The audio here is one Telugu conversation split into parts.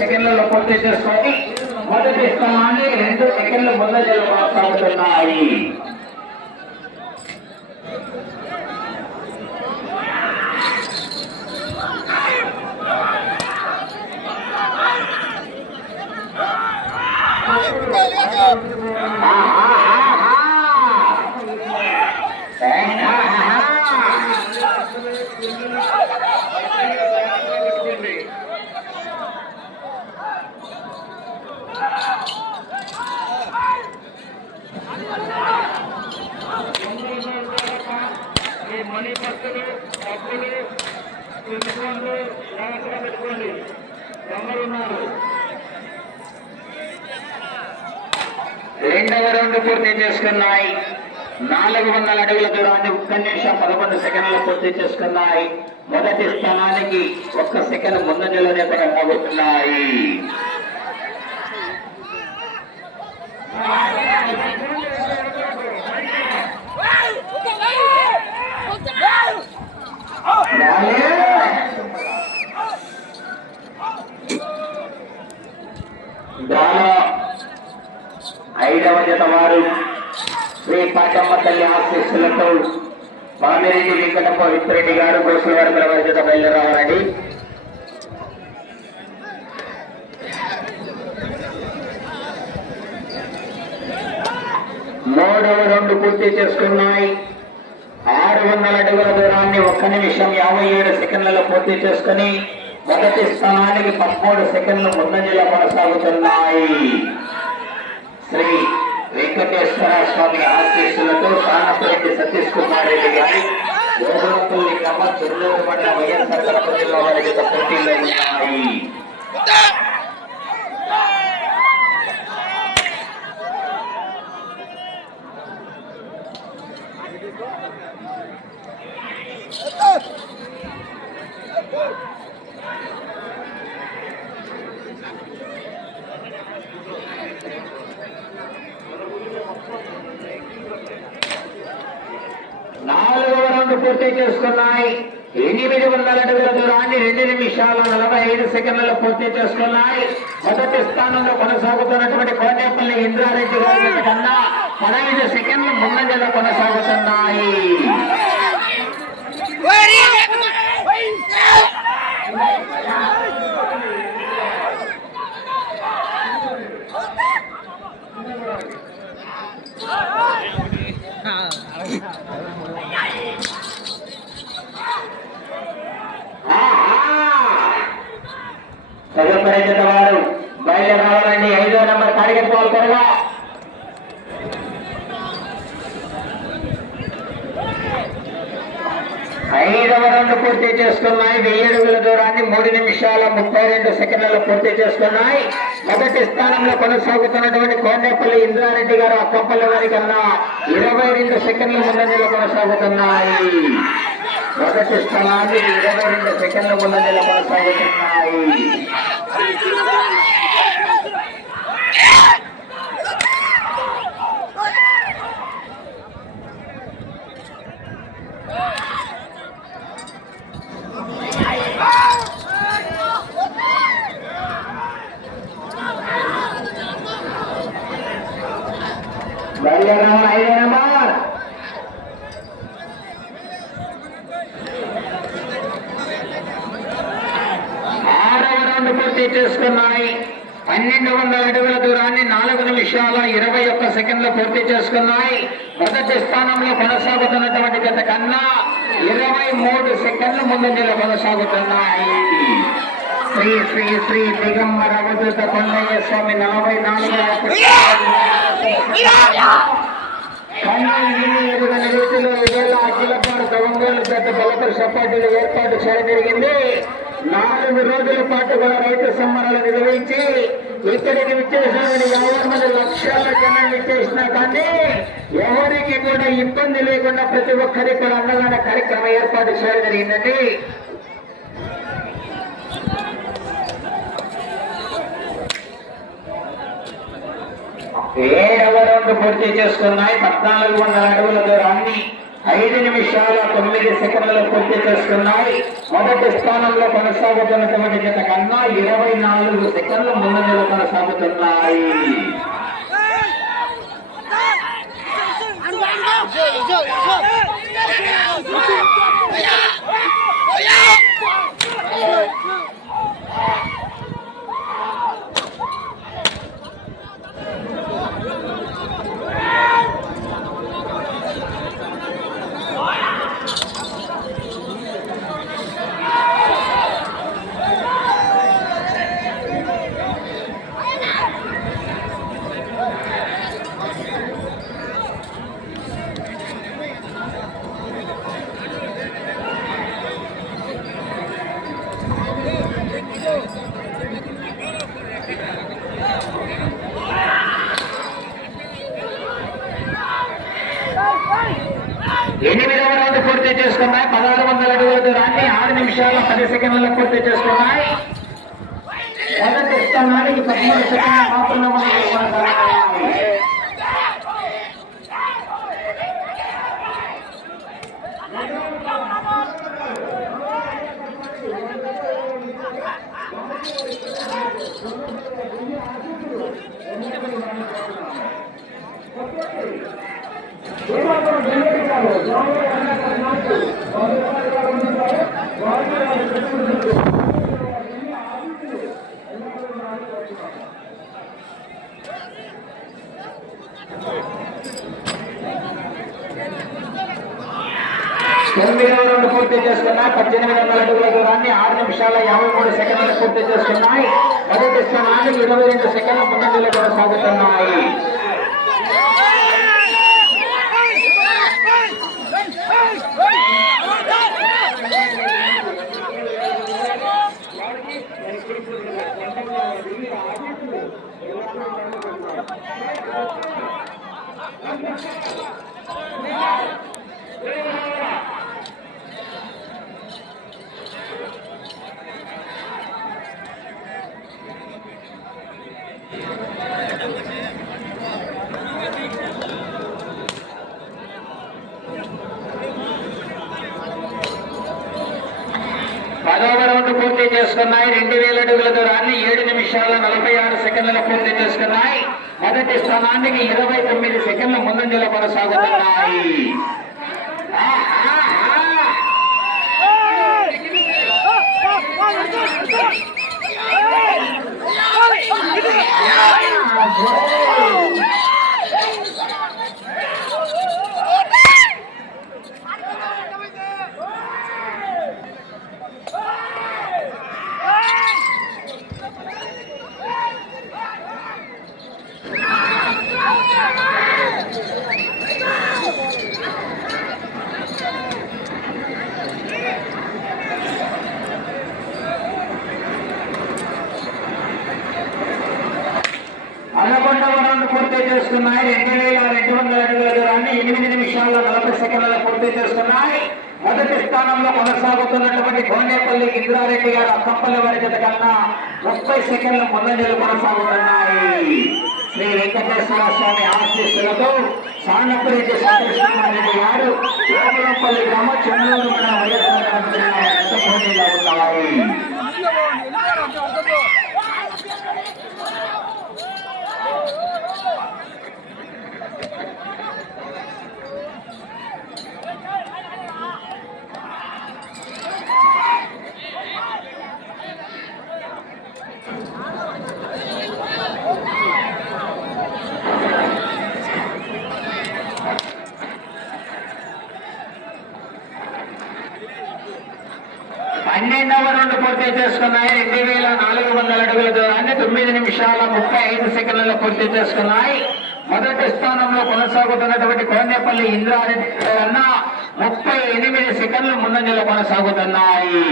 సెకండ్లలో పూర్తి చేసుకొని మొదటి స్థానాన్ని రెండు సెకండ్లు ముందంజలు కొనసాగుతున్నాయి ఆహా. మనీ పర్సులు డబ్బులు పెట్టుకోండి జాగ్రత్తగా పెట్టుకోండి దొంగలు ఉన్నారు రెండవ రౌండ్ పూర్తి చేసుకున్నాయి. నాలుగు వందల అడుగుల దూరాన్ని ఒక్క నిమిషం పదకొండు సెకండ్లు పూర్తి చేసుకున్నాయి. మొదటి స్థానానికి ఒక్క సెకండ్ ముందంజలోనే కొనసాగుతున్నాయి ఐదవ జత వారు శ్రీ పాటమ్మ తల్లి ఆశీస్సులతో పామిరెడ్డి వెంకటప్ప విప్రెడ్డి గారు గోసులవారి వారి జత బయలుదేరాలండి మూడవ రెండు పూర్తి చేసుకున్నాయి. ఆరు వందల అడుగుల దూరాన్ని ఒక్క నిమిషం యాభై ఏడు సెకండ్లలో పూర్తి చేసుకుని మొదటి స్థానానికి పదమూడు సెకండ్లు ముందంజలో కొనసాగుతున్నాయి. శ్రీ వెంకటేశ్వర స్వామి ఆశీస్సులతో సానపరెడ్డి సతీష్ కుమార్ రెడ్డి గారి గోధుమపల్లి గ్రామ చెల్లూరు మండల వైఎస్ఆర్ కడప జిల్లా పోటీలో ఉన్నాయి. నాలుగవ రౌండ్ పూర్తి చేసుకున్నాయి. ఎనిమిది వందల అడుగుల దూరాన్ని రెండు నిమిషాల నలభై ఐదు సెకండ్లలో పూర్తి చేసుకున్నాయి. మొదటి స్థానంలో కొనసాగుతున్నటువంటి కోనేపల్లి ఇంద్రారెడ్డి గారి కన్నా పదహైదు సెకండ్లు ముందంజలో కొనసాగుతున్నాయి. తదుపరి వారు బయట రావాలండి. ఐదో నంబర్ టార్గెట్ బాల్ ఐదవ రౌండ్ పూర్తి చేసుకున్నాయి. వెయ్యి అడుగుల దూరాన్ని మూడు నిమిషాల ముప్పై రెండు సెకండ్లలో పూర్తి చేసుకున్నాయి. మొదటి స్థానంలో కొనసాగుతున్నటువంటి కోనేపల్లి ఇంద్రారెడ్డి గారు అక్కపల్లి వారి కన్నా ఇరవై రెండు సెకండ్ల ముందంజలో కొనసాగుతున్నాయి. మొదటి స్థానాన్ని ఇరవై రెండు సెకండ్ల ముందంజలో కొనసాగుతున్నాయి. ఐదో నెంబర్ ఆరవ రౌండ్ పూర్తి చేసుకున్నాయి పన్నెండు వందల అడుగుల దూరాన్ని నాలుగు నిమిషాల ఇరవై ఒక్క సెకండ్లు పూర్తి చేసుకున్నాయి. మొదటి స్థానంలో కొనసాగుతున్నటువంటి గత కన్నా ఇరవై మూడు సెకండ్లు ముందంజలో కొనసాగుతున్నాయి. శ్రీ శ్రీ శ్రీ దిగంబర అవధూత కొండయ్య స్వామి నలభై నాలుగు ఎరుగని పెద్ద ఏర్పాటు చేయడం జరిగింది నాలుగు రోజుల పాటు కూడా రైతు సంబరాలు నిర్వహించి ఇక్కడికి విచ్చేసిన యాభై మంది లక్షల జనం విచ్చేసినా కానీ ఎవరికి కూడా ఇబ్బంది లేకుండా ప్రతి ఒక్కరికి కూడా అన్నదాన కార్యక్రమం ఏర్పాటు చేయడం జరిగిందండి. ఏడవ రౌండ్ పూర్తి చేసుకున్నాయి. పద్నాలుగు వందల అడుగుల దూరాన్ని ఐదు నిమిషాల తొమ్మిది సెకండ్లు పూర్తి చేసుకున్నాయి. మొదటి స్థానంలో కొనసాగుతున్నటువంటి జత కన్నా ఇరవై నాలుగు సెకండ్లు ముందంజలో కొనసాగుతున్నాయి ఎనిమిదవ రౌండ్ పూర్తి చేసుకున్నాయి పదహారు వందల అడుగుల దూరాన్ని ఆరు నిమిషాల పది సెకండ్లలో పూర్తి చేసుకున్నాయి మొదటి స్థానానికి పదమూడు సెకండ్ల మాత్రమే ముందుకు కొనసాగుతున్నాయి. తొమ్మిదవ రౌండ్ పూర్తి చేస్తున్నాయి పద్దెనిమిది వందల అడుగుల దూరాన్ని ఆరు నిమిషాల యాభై మూడు సెకండ్లు పూర్తి చేస్తున్నాయి మొదటి స్థానానికి ఇరవై రెండు సెకండ్ల ముందంజలో కొనసాగుతున్నాయి Thank you. మొదటి స్థానానికి ఇరవై తొమ్మిది సెకండ్ల ముందంజలో కొనసాగుతున్నారు ఆహా! పదకొండవ రౌండ్ పూర్తి చేసుకున్నాయి. రెండు వేల రెండు వందల అడుగుల దూరాన్ని ఎనిమిది నిమిషాల నలభై సెకండ్ల పూర్తి చేసుకున్నాయి. మొదటి స్థానంలో కొనసాగుతున్నటువంటి గోనేపల్లి ఇంద్రారెడ్డి గారు అక్కపల్లి వారి జత కన్నా ముప్పై సెకండ్ల ముందంజలు కొనసాగుతున్నాయి. శ్రీ వెంకటేశ్వర స్వామి ఆశీస్సులతో సానపరెడ్డి సత్యకృష్ణారెడ్డి గారు ఓమలంపల్లి గ్రామ చెన్నూరు మన వైఎస్ఆర్ ఉన్నాయి పన్నెండవ రౌండ్ పూర్తి చేసుకున్నాయి రెండు వేల నాలుగు వందల అడుగుల దూరాన్ని తొమ్మిది నిమిషాల ముప్పై ఐదు గుర్తు చేసుకున్నాయి. మొదటి స్థానంలో కొనసాగుతున్నటువంటి కోనేపల్లి ఇంద్రారెడ్డి కన్నా ముప్పై ఎనిమిది సెకండ్లు ముందంజలో కొనసాగుతున్నాయి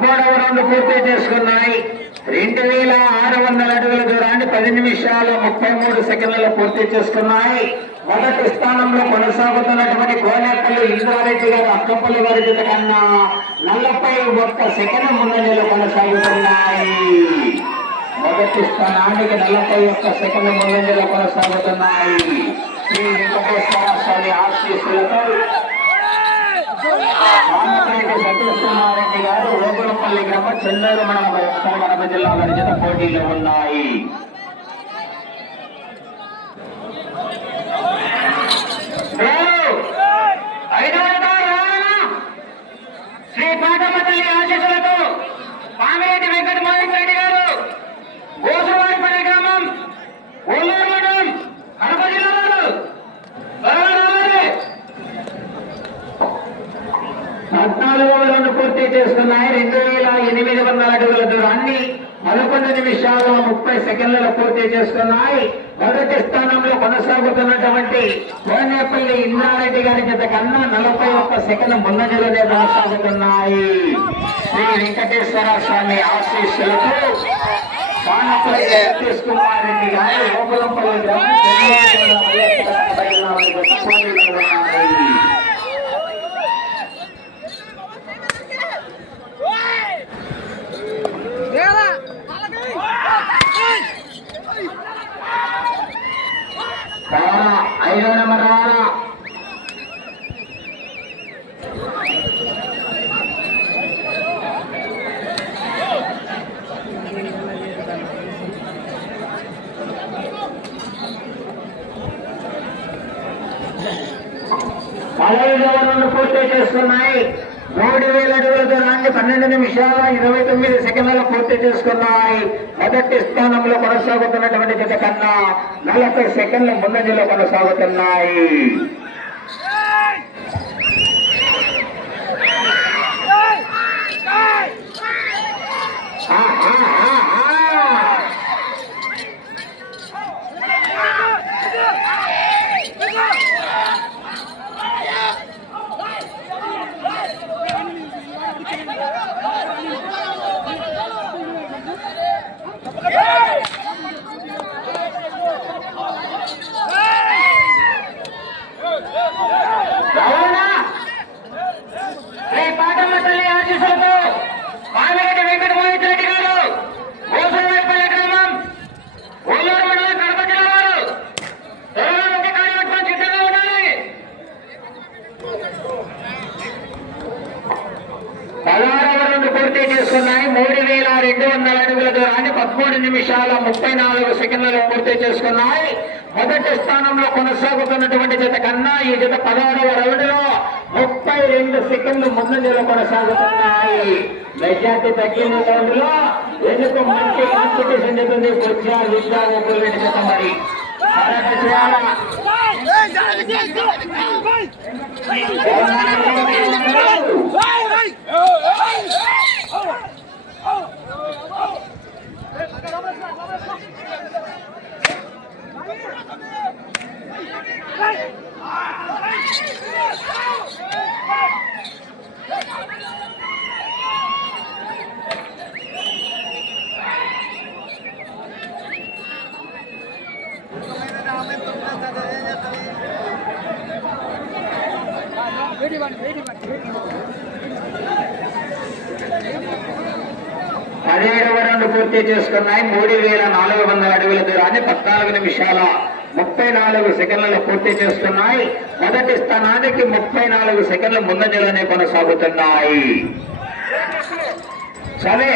పద్మూడవ రౌండ్ పూర్తి చేసుకున్నాయి. రెండు వేల ఆరు వందల అడుగుల దూరాన్ని పది నిమిషాలు ముప్పై మూడు సెకండ్లలో పూర్తి చేసుకున్నాయి. మొదటి స్థానంలో కొనసాగుతున్నటువంటి కోనేపల్లి ఇంద్రారెడ్డి గారు అక్కపల్లి గారి జత కన్నా నలభై ఒక్క సెకండ్ ముందంజలో కొనసాగుతున్నాయి. మొదటి స్థానానికి నలభై ఒక్క సెకండ్ ముందంజలో కొనసాగుతున్నాయి. శ్రీ వెంకటేశ్వర స్వామి ఆశీస్సులతో రామపేట సత్యకుమారెడ్డి గారు ఓగులపల్లి గ్రామ చెన్నూరు మన కడప జిల్లా వారి జత పోటీలో ఉన్నాయి. ఐదవ శ్రీ పాటమతల్లి ఆశీస్సులతో పామిరెడ్డి వెంకట మోహన్ రెడ్డి గారు గోసువారిపల్లి గ్రామం ఒల్లూరు మండలం కడప జిల్లా వారు త్వరగా రావాలి. పద్నాలుగు పూర్తి చేస్తున్నాయి రెండు వేల ఎనిమిది వందల అడుగుల దూరాన్ని పదకొండు నిమిషాలు ముప్పై సెకండ్లలో పూర్తి చేసుకున్నాయి. మొదటి స్థానంలో కొనసాగుతున్నటువంటి కోనేపల్లి ఇంద్రారెడ్డి గారి జత కన్నా నలభై ఒక్క సెకండ్ ముందంజలోనే కొనసాగుతున్నాయి. శ్రీ వెంకటేశ్వర స్వామి ఆశీస్సులతో కుమార్ రెడ్డి గారు గ్రామం చెన్నై జిల్లా వైఎస్ఆర్ జిల్లా వారి జత పోటీలో ఉన్నాయి. రావాలా ఐదో నెంబర్ రావాలా పదహైదవ పూర్తి చేస్తున్నాయి మూడు వేల అడుగుల దూరాన్ని పన్నెండు నిమిషాల ఇరవై తొమ్మిది సెకండ్లలో పూర్తి చేసుకున్నాయి. మొదటి స్థానంలో కొనసాగుతున్నటువంటి జత కన్నా నలభై సెకండ్ల ముందంజలో కొనసాగుతున్నాయి ఆ, ఆ, ఆ, ఆ. రావాలా? శ్రీ పాటమ్మ తల్లి ఆశీస్సులతో పామిరెడ్డి వెంకట మోహిత్ రెడ్డి గారు గోసరవారిపల్లి గ్రామం ఒల్లూరు మండలం కడప జిల్లా వారు త్వరగా వచ్చి కార్యక్రమం సిద్ధంగా ఉండాలి పదహారవ రెండు పూర్తి చేసుకున్నాయి వేల రెండు వందల అడుగుల దూరాన్ని పదమూడు నిమిషాల ముప్పై నాలుగు సెకండ్లలో పూర్తి చేసుకున్నాయి మొదటి స్థానంలో కొనసాగుతున్నటువంటి జత కన్నా ఈ జత పదహారవ రౌండ్లో ముప్పై రెండు సెకండ్లు ముందంజలో కొనసాగుతున్నాయి మెజార్టీ తగ్గిన రౌండ్లో ఎందుకు మంచి కాంపిటీషన్ జరుగుతుంది కొద్దిగా విద్యా ఓపులు జత మరి పోరాటం చేయాలా? పదిహేడవ రౌండ్ పూర్తి చేసుకున్నాయి. మూడు వేల నాలుగు వందల అడుగుల దూరాన్ని పద్నాలుగు నిమిషాల ముప్పై నాలుగు సెకండ్లలో పూర్తి చేస్తున్నాయి. మొదటి స్థానానికి ముప్పై నాలుగు సెకండ్ల ముందంజలోనే కొనసాగుతున్నాయి. సరే.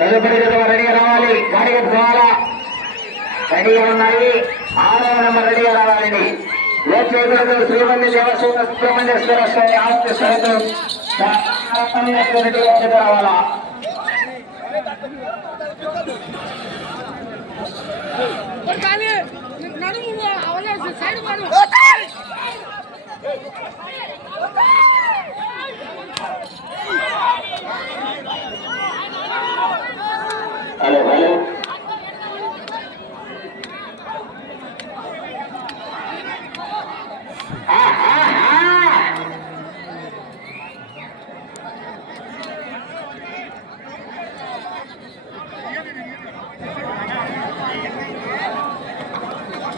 తదుపరి రెడీగా రావాలి గాడి కట్టుకోవాలా రెడీగా ఉన్నాయి. ఆరవ నెంబర్ రెడీగా రావాలని లోకేశ్వరుడు శ్రీవల్లి దేవసేన సుబ్రహ్మణ్యేశ్వర స్వామి ఆస్తిశ్వరుడు రెడ్డి గారి జత రావాలా నడుము అవలేదు సైడ్ మారు హలో హలో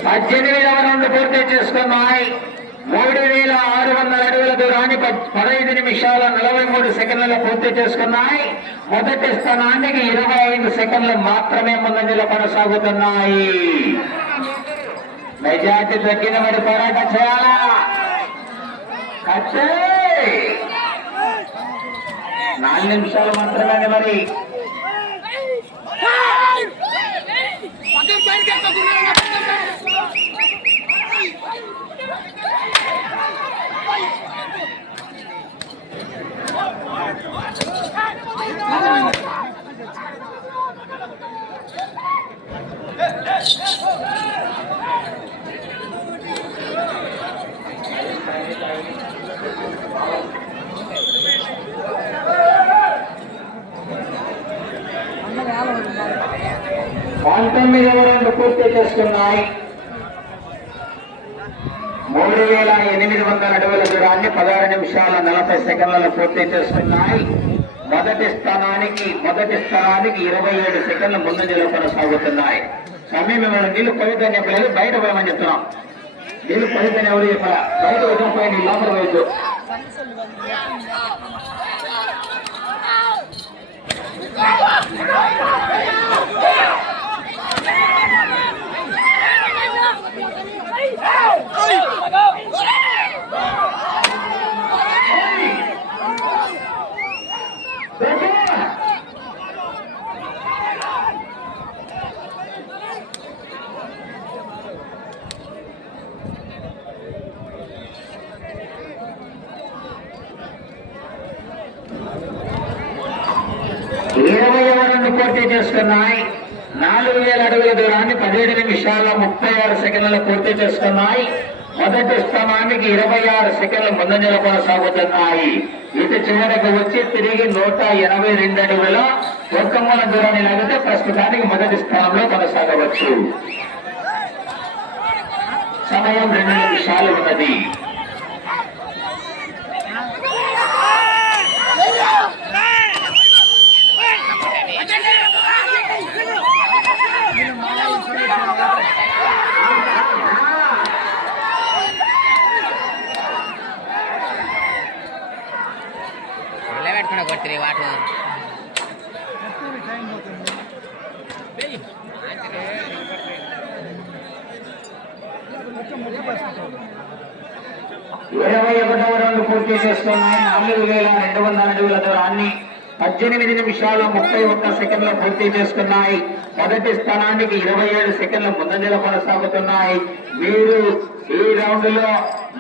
పద్దెనిమిదవ రౌండ్ పూర్తి మూడు వేల ఆరు వందల అడుగుల దూరాన్ని పదహైదు నిమిషాల నలభై మూడు సెకండ్లలో పూర్తి చేసుకున్నాయి. మొదటి స్థానానికి ఇరవై ఐదు సెకండ్లు మాత్రమే ముందంజలో కొనసాగుతున్నాయి. మెజార్టీ తగ్గిన మరి పోరాటం చేయాలా? నాలుగు నిమిషాలు మాత్రమే మరి. పక్కన పంతొమ్మిది రెండు పూర్తి చేసుకున్నాయి. మూడు వేల ఎనిమిది వందల అడుగుల దూరాన్ని పదహారు నిమిషాల నలభై సెకండ్లలో పూర్తి చేసుకున్నాయి. మొదటి స్థానానికి మొదటి స్థానానికి ఇరవై ఏడు సెకండ్ల ముందంజలో కొనసాగుతున్నాయి. సమయం నీళ్ళు నీళ్ళు చెప్పలేదు బయట పోయమని చెప్తున్నాం. నీళ్ళు పోయిద్దని ఎవరు చెప్పాల? బయట వదిలిపోయి నీ లోపల పోయొద్దు. ఇరవై రౌండ్ పూర్తి చేసుకున్నాయి. నాలుగు వేల అడుగుల దూరాన్ని పదిహేడు నిమిషాల ముప్పై ఆరు సెకండ్లు పూర్తి చేసుకున్నాయి. మొదటి స్థానానికి ఇరవై ఆరు సెకండ్లు ముందంజల కొనసాగుతున్నాయి ఇటు చివరకు వచ్చి తిరిగి నూట ఎనభై రెండు అడుగుల ఒక్క మూల దూరాన్ని లాగితే ప్రస్తుతానికి మొదటి స్థానంలో కొనసాగవచ్చు. సమయం రెండు నిమిషాలు ఉన్నది నిలబెట్టుకుని కొడుతుంది వాటు ఇరవై ఒకటవ రౌండ్ పూర్తి చేసుకున్నాయి నాలుగు వేల రెండు వందల అడుగుల దూరాన్ని పద్దెనిమిది నిమిషాలు ముప్పై ఒక్క సెకండ్లు పూర్తి చేసుకున్నాయి. మొదటి స్థానానికి ఇరవై ఏడు సెకండ్ల ముందంజలు కొనసాగుతున్నాయి. మీరు ఈ రౌండ్లో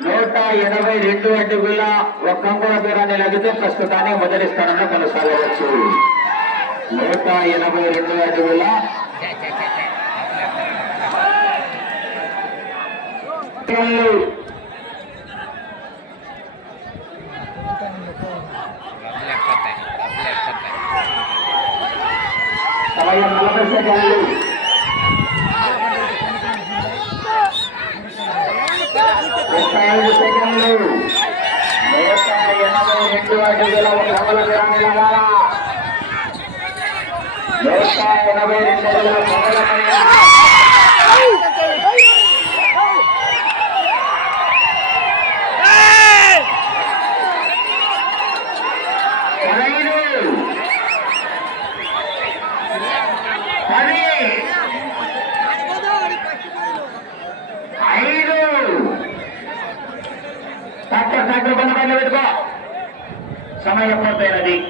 నూట ఎనభై రెండు అడుగుల ఒక్క దూరాన్ని లగితే ప్రస్తుతానికి మొదటి స్థానంలో కొనసాగవచ్చు. నూట ఎనభై రెండు అడుగుల సెకండ్లు సమయం నలభై సెకండ్లు. ముప్పై ఐదు సెకండ్లు. నూట ఎనభై రెండు అడుగుల ఒక నూట ఎనభై రెండు అడుగుల పదహైదు పది ఐదు తక్కువ